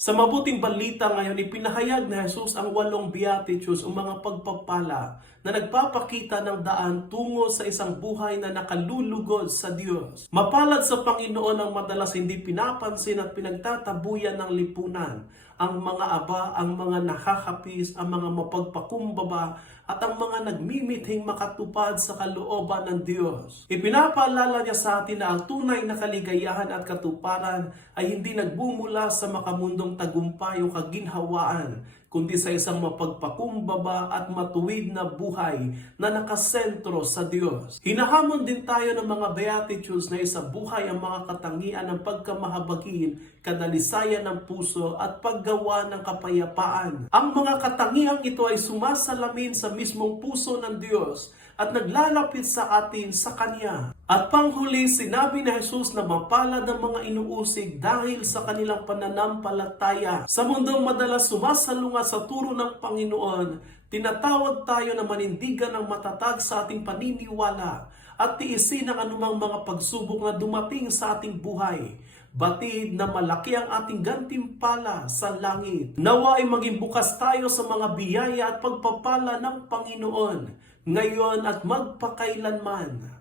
Sa mabuting balita ngayon, ipinahayag ni Jesus ang 8 Beatitudes o mga pagpapala na nagpapakita ng daan tungo sa isang buhay na nakalulugod sa Diyos. Mapalad sa Panginoon ang madalas hindi pinapansin at pinagtatabuyan ng lipunan, ang mga aba, ang mga nakakapis, ang mga mapagpakumbaba, at ang mga nagmimithing makatupad sa kalooban ng Diyos. Ipinapaalala niya sa atin na ang tunay na kaligayahan at katuparan ay hindi nagbumula sa makamundong tagumpay o kaginhawaan, kundi sa isang mapagpakumbaba at matuwid na buhay na nakasentro sa Diyos. Hinahamon din tayo ng mga Beatitudes na isa buhay ang mga katangian ng pagkamahabagin, kadalisayan ng puso at paggawa ng kapayapaan. Ang mga katangiang ito ay sumasalamin sa mismong puso ng Diyos at naglalapit sa atin sa Kanya. At panghuli, sinabi ni Jesus na mapalad ang mga inuusig dahil sa kanilang pananampalataya. Sa mundong madalas sumasalungat sa turo ng Panginoon, tinatawag tayo na manindigan ng matatag sa ating paniniwala at tiisin ang anumang mga pagsubok na dumating sa ating buhay. Batid na malaki ang ating gantimpala sa langit. Nawa ay maging bukas tayo sa mga biyaya at pagpapala ng Panginoon, ngayon at magpakailanman.